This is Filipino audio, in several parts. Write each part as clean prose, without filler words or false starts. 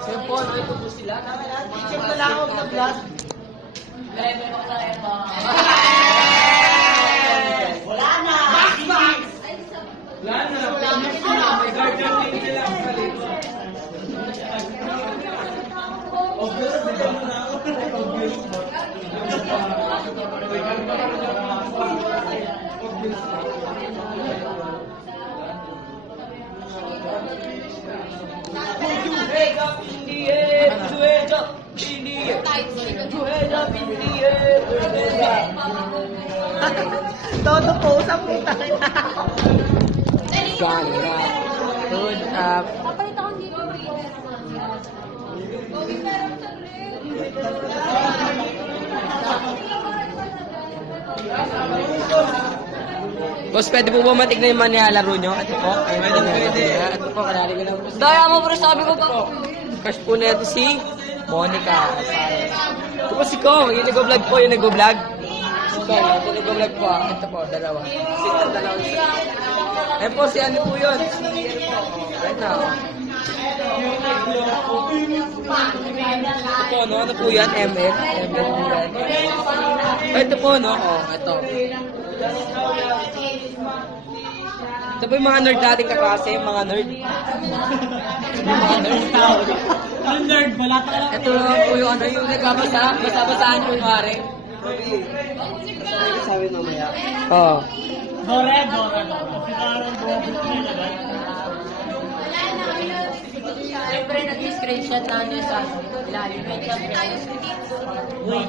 Cellphone, ay po sila. Check na lang ako ng glass. Wala na! Wala na. May guardian din sila sa likod. Obvious, di ba? Obvious. Todo po, sa puta na. Ganda. Good up. Kapalit ako dito. Boss, pwede po ba matignan yung manilalaro nyo? Ito po. Pwede. Ito po, kanali ko lang po. Daya mo bro, sabi ko pa. Crush po na ito si Monica. Ito po si Kong, yung nag-vlog po, yung nag-vlog. Si Kong, ito nag-vlog po. Ito po, dalawa. Dalawa. Ayan po, si ano po yun? Si ano po. Right now. Ito po, no? Ano po yan? ML? ML po yan. Ito po, no? Oh, ito. Ito po yung mga nerd nating kaklase, yung mga nerd. Yung mga nerd. Ang nerd, balata ka lang. Ito po yung ano, yung nagbabasa, basa-basahan po yung mare. Sabi mamaya. Oo. Dore. Sinarang Dore. Siyempre, nag-screenshot na niya sa ilalim. Wait.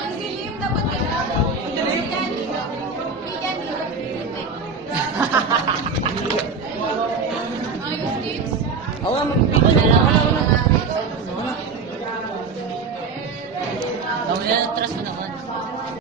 Ang dilim, dapat ang dilim. Ayos, tips. Oo nga, mag-video na lang. Tama na, trust mo naman.